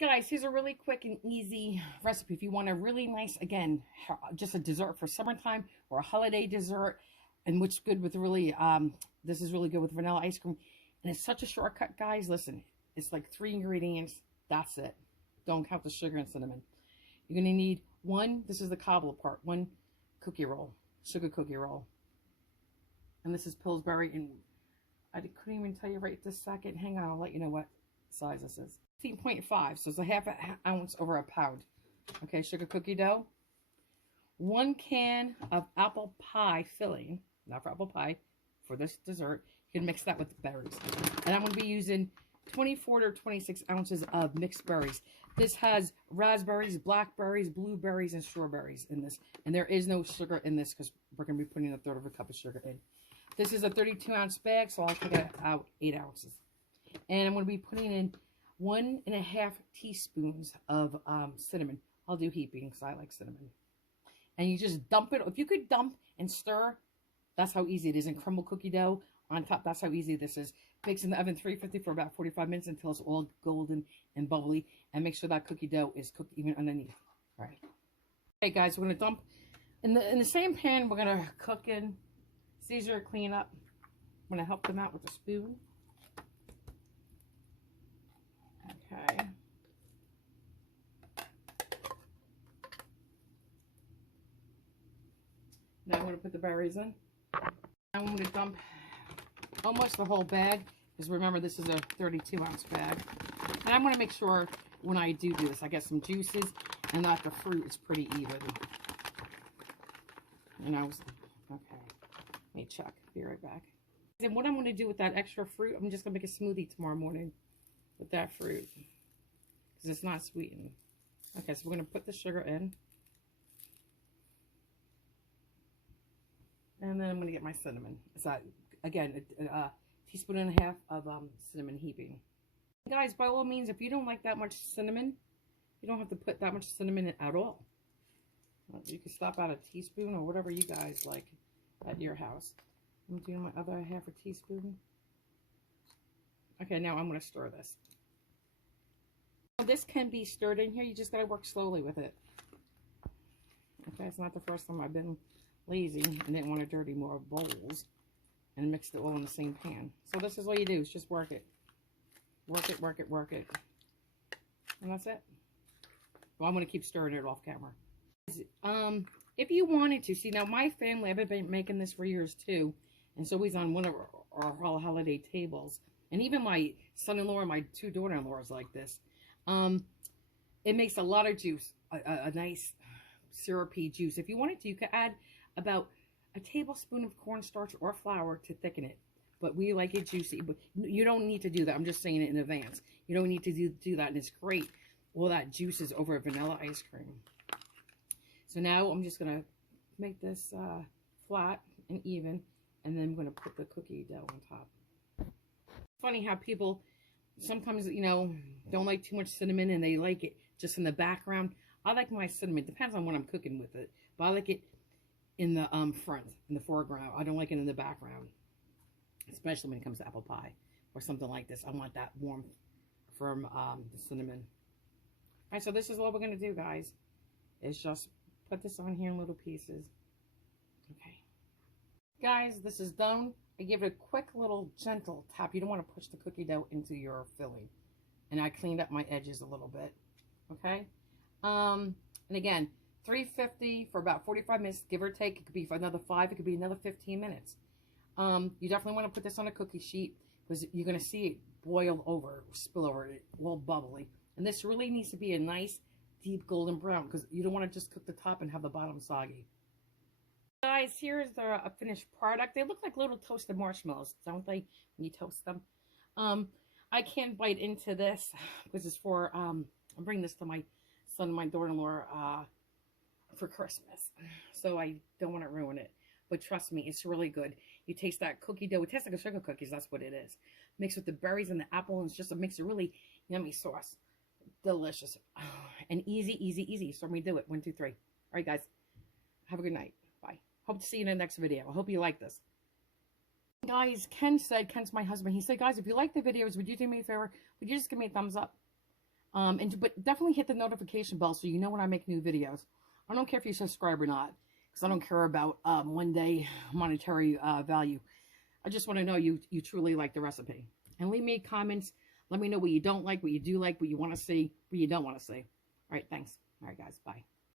Guys, here's a really quick and easy recipe. If you want a really nice, again, just a dessert for summertime or a holiday dessert, and which good with really, this is really good with vanilla ice cream. And it's such a shortcut, guys. Listen, it's like 3 ingredients. That's it. Don't count the sugar and cinnamon. You're going to need one, this is the cobbler part, one cookie roll, sugar cookie roll. And this is Pillsbury, and I couldn't even tell you right this second. Hang on, I'll let you know what size this is. 15.5, so it's a half an ounce over a pound. Okay, sugar cookie dough. 1 can of apple pie filling, not for apple pie, for this dessert. You can mix that with berries. And I'm going to be using 24 to 26 ounces of mixed berries. This has raspberries, blackberries, blueberries, and strawberries in this. And there is no sugar in this because we're going to be putting 1/3 of a cup of sugar in. This is a 32-ounce bag, so I'll take out 8 ounces. And I'm going to be putting in 1.5 teaspoons of cinnamon. I'll do heaping because I like cinnamon. And you just dump it. If you could dump and stir, that's how easy it is. And crumble cookie dough on top, that's how easy this is. Bakes in the oven 350 for about 45 minutes until it's all golden and bubbly. And make sure that cookie dough is cooked even underneath. All right. Okay, guys, we're going to dump in the same pan. We're going to cook in Caesar clean up. I'm going to help them out with a spoon. Okay. Now I'm going to put the berries in. Now I'm going to dump almost the whole bag, because remember this is a 32-ounce bag. And I'm going to make sure when I do this, I get some juices and that the fruit is pretty even. And I was, okay, let me check, be right back. And what I'm going to do with that extra fruit, I'm just going to make a smoothie tomorrow morning with that fruit, because it's not sweetened. Okay, so we're going to put the sugar in. And then I'm going to get my cinnamon. So, again, a teaspoon and a half of cinnamon heaping. Guys, by all means, if you don't like that much cinnamon, you don't have to put that much cinnamon in at all. You can stop at a teaspoon or whatever you guys like at your house. I'm doing my other half a teaspoon. Okay, now I'm going to stir this. This can be stirred in here. You just got to work slowly with it. Okay, it's not the first time I've been lazy and didn't want to dirty more bowls and mixed it all in the same pan. So this is what you do, is just work it. Work it, work it, work it. And that's it. Well, I'm going to keep stirring it off camera. If you wanted to, see now my family, I've been making this for years too. And so he's on one of our holiday tables. And even my son-in-law and my 2 daughter-in-laws like this. It makes a lot of juice, a nice syrupy juice. If you wanted to, you could add about a tablespoon of cornstarch or flour to thicken it. But we like it juicy. But you don't need to do that. I'm just saying it in advance. You don't need to do that. And it's great. All that juice is over vanilla ice cream. So now I'm just going to make this flat and even. And then I'm going to put the cookie dough on top. Funny how people sometimes, you know, don't like too much cinnamon and they like it just in the background. I like my cinnamon. Depends on what I'm cooking with it. But I like it in the front, in the foreground. I don't like it in the background. Especially when it comes to apple pie or something like this. I want that warmth from the cinnamon. All right, so this is what we're going to do, guys. Is just put this on here in little pieces. Okay. Guys, this is done. I give it a quick little gentle tap. You don't want to push the cookie dough into your filling. And I cleaned up my edges a little bit. Okay? And again, 350 for about 45 minutes, give or take. It could be for another 5. It could be another 15 minutes. You definitely want to put this on a cookie sheet because you're going to see it boil over, spill over, it all bubbly. And this really needs to be a nice, deep golden brown because you don't want to just cook the top and have the bottom soggy. Guys, here's the finished product. They look like little toasted marshmallows, don't they, when you toast them? I can't bite into this because it's for, I'm bringing this to my son and my daughter-in-law for Christmas. So I don't want to ruin it. But trust me, it's really good. You taste that cookie dough. It tastes like a sugar cookies. That's what it is. Mixed with the berries and the apple. And it's just makes a really yummy sauce. Delicious. Oh, and easy, easy, easy. So let me do it. 1, 2, 3. All right, guys. Have a good night. Bye. Hope to see you in the next video. I hope you like this. Guys, Ken's my husband. He said, guys, if you like the videos, would you do me a favor? Would you just give me a thumbs up? But definitely hit the notification bell so you know when I make new videos. I don't care if you subscribe or not, because I don't care about one day monetary value. I just want to know you truly like the recipe. And leave me comments. Let me know what you don't like, what you do like, what you want to see, what you don't want to see. All right, thanks. All right, guys, bye.